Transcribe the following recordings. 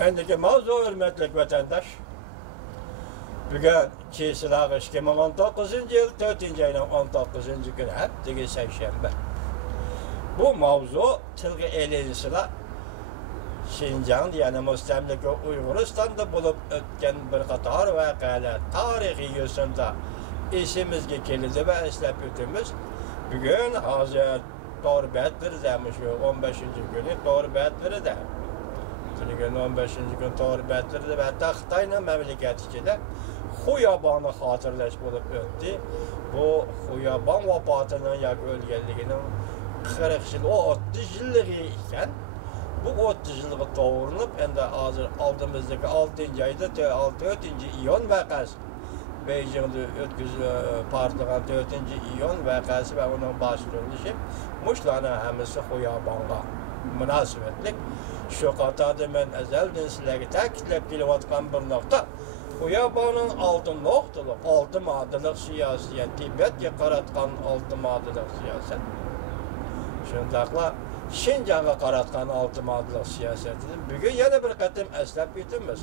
Endiki mavzu hürmetlik vatandaş. Bugün Çiğsilağı 2019 yıl 4. ayının 19. günü hepteki seyşembe. Bu mavzu tilgi elinsila Şinjan yani müstemlike Uyguristan'da bulup ötken bir qatar vakalar tarihi yüzünde isimizge kelidi ve eslep ötümüz. Bugün hazır torbetleri demiş 15. günü torbetleri de. Bugün 15. gün torbetleri de ve Xitayning memleketi içinde Xuyabanı hatırlaş bulup öttü. Bu Xuyaban vafatının yak ölgenliğinin 40 yıl, o 30 yıllığı iken bu 30 yıllığı doğrulup endi hazır aldığımızdaki 6. ayda 4. iyon vakası Beijing'de partlagan 4. iyon vakası ve onun başlangıcı muşlarına hemisi Xuyaban'a münasebetlik. Şu qatarda men ezelden sizlerge ta'kidlep kelyapatgan bir nokta. Xuyaban'ın altı noktalık, altı maddelik siyasiyet, Tibet'e qaratgan altı maddelik siyaset. Şundaqla Şinjan'a qaratgan altı maddelik siyasetini bugün yana bir qatim eslep etimiz.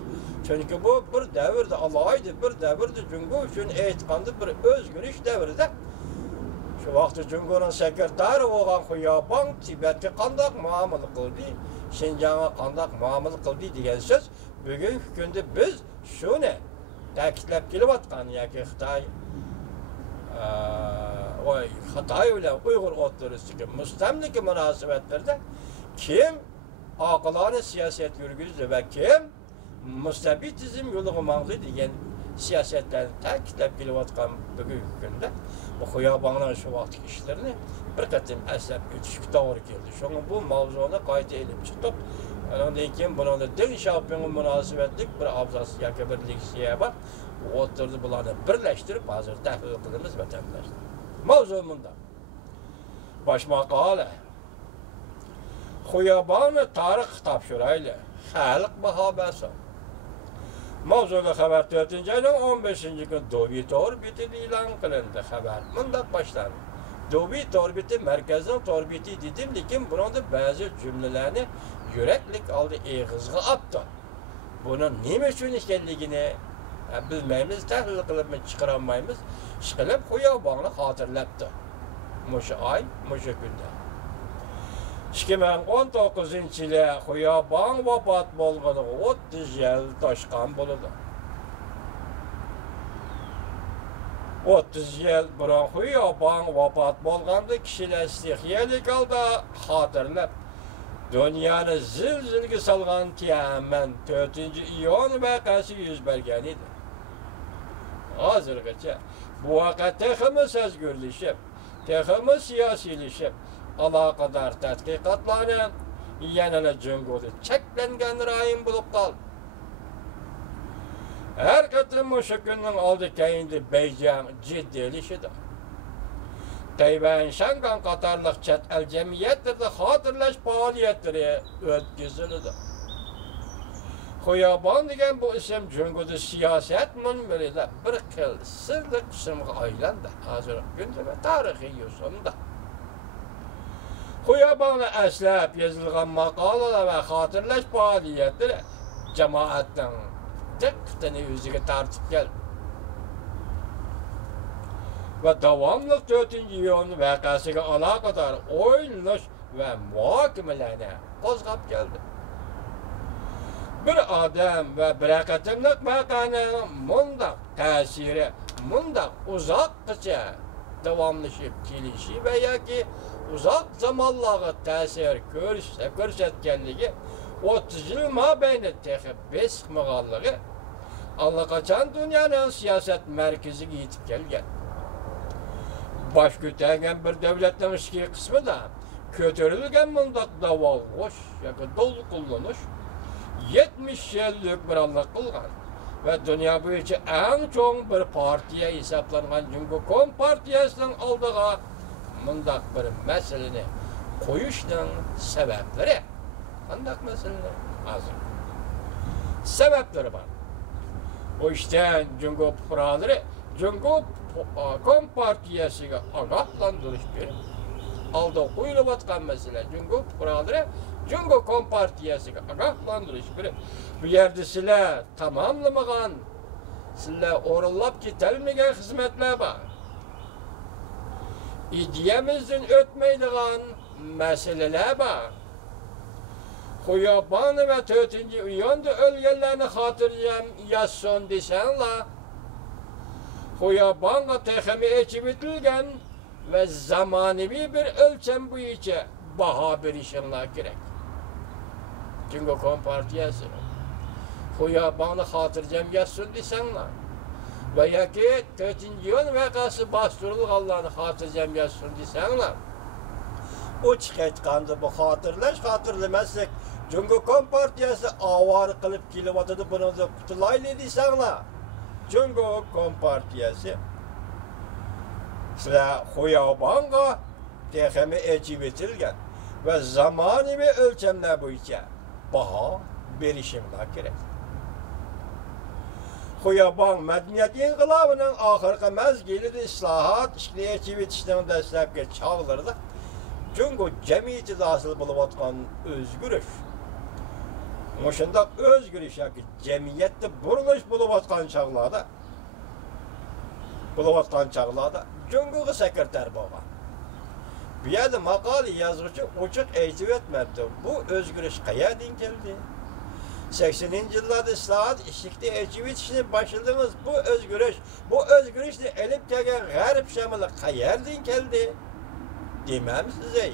Çünkü bu bir devirde, alaydı bir devirde Cungo üçün aytqanda bir özgürlük devirde. Şu vaqtda Cungo'nun sekretari olan Xuyaban Tibet'e qandaq muamele qildi, Şinjan'a qandaq muamele qildi degan söz bugün kunda biz şunu ta'kidlab kelyapatgan yoki Xitoy bilan Uyg'ur o'rtasidagi mustamlika munosabatlarda kim oqilona siyosat yurgizdi va kim mustabidizm yo'liga mang'di degan siyosatlarni ta'kidlab kelyapatgan bugungi kunda bu Xuyabanning shu vaqtdagi ishlarini bir qatim eslab o'tishga to'g'ri keldi. Shunga bu mavzuni qayta elib chiqdik. Ondan keyin buni din shopiga munosabatlik bir abzas yoki bir leksiya bor. O'tirdi bularni birlashtirib hozir tahlil qilamiz vatandoshlar. Mavzu bunda. Baş maqala. Xuyabanı tarix topshirayli. Xalq muhobasi. Mavzuga xabar 4. ayning 15. kun Dobi torbiti e'lon qilindi. Xabar bunday boshlandi. Dobi torbiti markazning torbiti dedim, lekin bunda ba'zi jumlalarni yuraklik oldi eg'izga opdi. Buni nima uchun ekanligini bilmaymiz, tahlil qilib chiqara olmaymiz. Ishqilib Xuyabanni xotirlabdi. Mushu ay, mushu kunda. 2019-yili Xuyaban vafot bo'lganiga 30 yil toshqan bo'ldi. 30 yil burun Xuyaban vafot bo'lganda kishilar stixiyalik holda xotirlab dunyoni zilzilga solgan Tianmen 4. iyon vaqasi yuz bergan edi. Hozirgacha bu vaqa texmi sezgurlashib, texmi siyosiylashib, aloqador tadqiqotlarni yanada Jungo'da cheklangan rayon bo'lib qoldi. Her qatim o'sha kunning oldi keyindi Beijing jiddiylashdi. Tayvan, Shangan qatorliq chet el jamiyatlarida xotirlash faoliyatlari o'tkazildi. Xuyaban degan bu ism Jungo'da siyosat munbirida bir xil sirli qismga aylandi. Hozir kunda va tarixiy yo'sinda. Xuyabanni aslab yozilgan maqolalar va xotirlash faoliyatlari jamoatning diqqatini o'ziga tortib keldi. Ve davamlı 4. iyon vakasıga aloqador o'ylash ve muhokimalarni qo'zg'ab keldi. Bir odam ve bir qatimliq vaqaning mundaq ta'siri, mundaq uzoqqacha davomlashib kelishi va yoki uzoq zamonlarga ta'sir ko'rsatganligi 30 yil mobaynida texib besqmaganligi allaqachon dunyoning siyosat markaziga yetib kelgan. Baş ko'targan bir davlatning ichki qismida ko'tarilgan mundaq davolash yoki to'lqinlanish 70 yillik bir anliq qilgan va dunyo bo'yicha eng cho'ng bir partiya hisoblangan Jungo Kompartiyasining oldiga mundaq bir masalani qo'yishning sabablari qanday masalalar hozir sabablari bor. O ishdan Jungo fuqarolari Jungo Kompartiyasiga ogohlantirish berib alda qo'yilayotgan masala Jungo fuqarolari Çünkü Kompartiyasiga agahlandırış bir. Bu yerde sizler tamamlamagan, sizler oralap ketelmegen hizmetler var. İdiyemizden ötmeydigan meseleler var. Huyabanı ve 4. uyanda ölgenlerini hatırlayacağım yazsın desenler. Huyaban'a tehemi içi bitilgen ve zamanevi bir ölçem bu içe baha bir işinler gerek. Çünkü Kompartiyası Huyaban'ı hatırlayacağım yazsın desenler. Veya ki 4. yıl vakası bastırılık Allah'ını hatırlayacağım yazsın desenler. O çıkaytkandı bu hatırlamazsak çünkü Kompartiyası avar kılıp kilovatını bunu da kutulaylı desenler. Çünkü Kompartiyası sizler Huyaban'a tehemi eci bitilgen ve zamanı ve ölçemler boyunca baha bir işimler gerek. Huyaban medeniyet inkılabının ahırkı mezgili de islahat işleyici bitişinin destekli çağlarında çünkü cemiyeti de asıl buluvatkan özgürüş. Moşunda özgürüş ki cemiyette buruluş buluvatkan çağlarda çünkü sekreter baba. Bir yerde makale yazıcı uçuk eğitim etmedi. Bu özgürüş kayadın geldi. 80. yıllarda islahat işlikte ecevit işine başladınız. Bu özgürüşle elip gelen garip şamalı kayardın geldi. Demem size.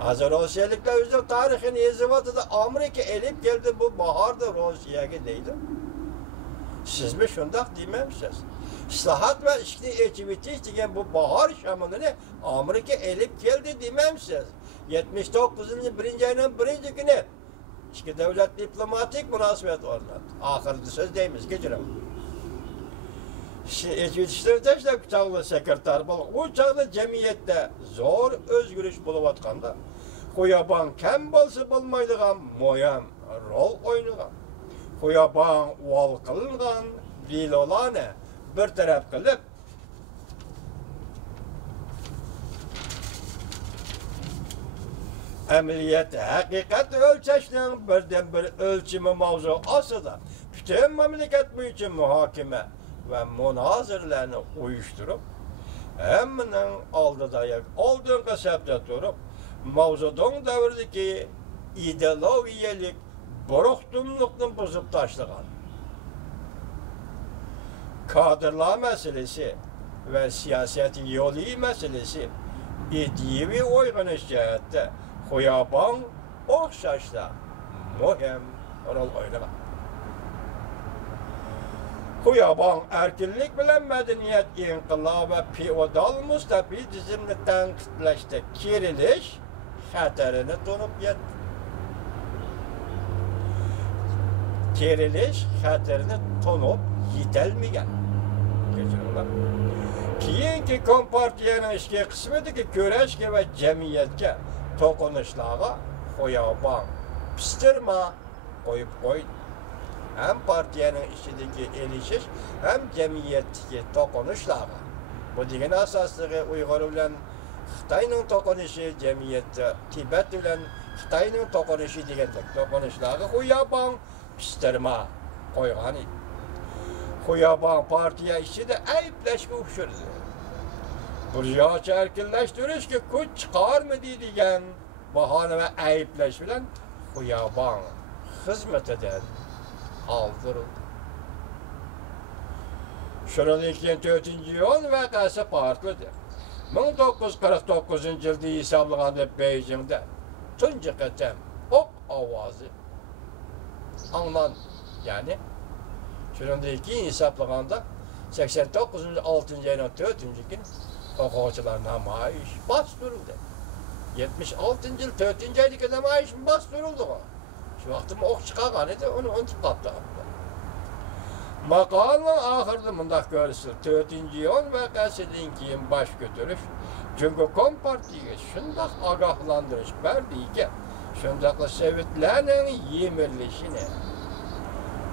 Hazır Rusiyalıklar özür tarihini yazıvadı da Amerika elip geldi bu baharda Rusya'ya değildi. Siz mi şundak demem siz. İslahat ve işlikte eceviti isteyen bu bahar şamanını Amerika elip geldi demem siz. 79. 1. ayının 1. günü İki devlet diplomatik münasebet orladı. Ahırda söz deyimiz, geçirelim. Ecevitişleri işte çağlı sekreter bol. O çağda cemiyette zor özgürüş buluvatkanda Huyaban kem bolsa bulmaydıgan moyam rol oynagan. Huyaban val kılıngan dil olanı bir taraf kılıp Emniyet hakikat ölçeşinin birden bir ölçümü mavzu asıda bütün memleket bu için muhakeme ve münazirlerini uyuşturup heminin aldı dayak olduğun kasapta durup mavzudun devirdeki ideolojiyelik buruhtumlukunu bozup taşlagan. Kadırlar meselesi ve siyasetin yolu meselesi idevi uygunuş cihette Huyaban okşaşla mühim rol oynagan. Huyaban erkinlik bilen medeniyet inkılabı ve feodal müstebidizmni tenkitleşti. Kiriliş xaterini tonup yetti. Kiriliş xaterini tonup yetelmegen. Geçiyorlar. Kiyinki Kompartiyanın işki kısmedeki köreşke ve cemiyetke tokunuşlarga Huyaban piştirma koyup koydu. Hem partiyanın içindeki elişiş hem cemiyetteki tokunuşlarga. Bu degen asaslığı Uygur bilen Xitayning tokunuşu cemiyette, Tibet bilen Xitayning tokunuşu degandek tokunuşlarga Huyaban piştirma koygan idi. Huyaban partiya içinde ayıpleşme uçurdu. Burjuaça erkinleştiriş ki kuş çıkar mı degan bahane ve ayıpleş bilen Huyaban hizmet eden aldırıldı. Şunun 4. yıl vakası farklıdır. 1949 yılda hesaplananda Beijing'de tuncu qatam ok avazı anlan yani şunun hesaplaganda 89. 6. ayının 4. gün o'quvchilar namoyish bastırıldı. 76. yıl 4. aydaki namoyish bastırıldı. Şu vaqtim o'q chiqargan edi, onu unutib qoldi. Maqolning oxirida mundaq ko'rishdi. 4. yil vaqasidan keyin bosh ko'tarish. Çünkü Kompartiyaga shundoq ogohlantirish berdiki, shundoq Sovetlarning yemirlishini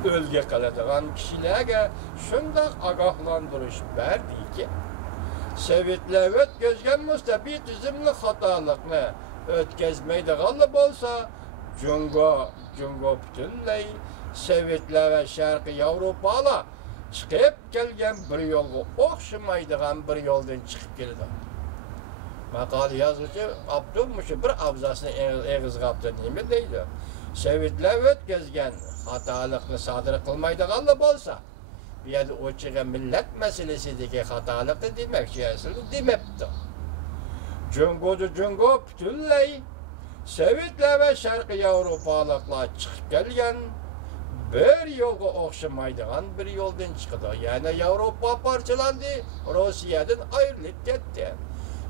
o'lga qiladigan kishilarga shundoq ogohlantirish berdiki, Sovetlar o'tkazgan mustabid tizimli xatolikni o'tkazmaydiganlar bo'lsa, Jungo butunlay Sovetlar va Sharqiy Yevropalar chiqib kelgan bir yo'lga o'xshamaydigan bir yo'ldan chiqib keladi. Maqola yozuvchi Abdulmush bir abzasini eg'izga oldi nima deydi? Sovetlar o'tkazgan xatolikni sodir qilmaydiganlar bo'lsa, bu yerda o'chiga millat masalasidagi xatolikni demakchi aslida demabdi. Jungo butunlay Sovetlar va Sharqiy Yevropaliklar chiqib kelgan bir yo'lga o'xshamaydigan bir yo'ldan chiqdi. Ya'ni Yevropa parchalandi, Rossiyadan ayrilib ketdi.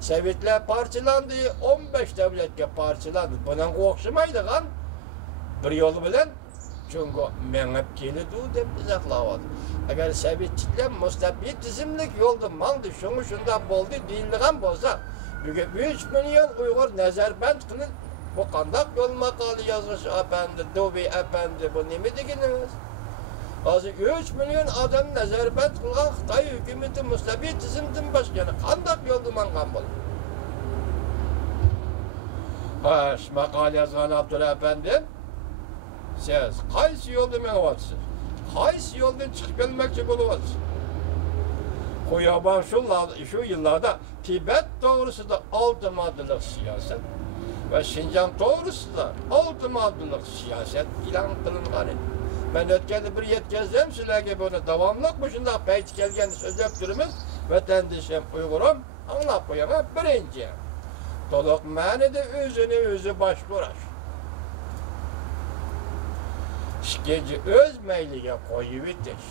Sovetlar parchalandi, 15 davlatga parchalandi. Bunga o'xshamaydigan bir yo'l bilan Jungo mengib keladi deb izohladi. Agar Sovetlar mustabid tizimlik yo'lda mangdi, shunda bo'ldi deyilgan bo'lsa, bugun 3 million Uyg'ur nazarband qilib bu qandaq yo'l maqola yozish efendi, Dobi efendi bu nima deganimiz? Hozir 3 million odam nazarband qilgan Xitoy hukumati mustabid tizimdan boshqa qandaq yo'lda mangan bo'ladi? Xo'sh, maqola yozgan Abdulla efendi, siz qaysi yo'lda menyapsiz? Qaysi yo'ldan chiqib kelmoqchi bo'lyapsiz? Qo'yaban shu yillarda Tibet to'g'risida 6 moddalik siyosat ve Şinjan to'g'risida 6 moddalik siyosat e'lon qilingan edi. Men o'tganda bir yetkazdim sizlarga buni davomli shunday payt kelgan so'zlab turimiz. Vatandoshim Uyg'urim anglab qo'yaman. Birinchi, to'liq ma'noda o'zini o'zi boshqarish. Ikkinchi, o'z mayliga qo'yib o'tish.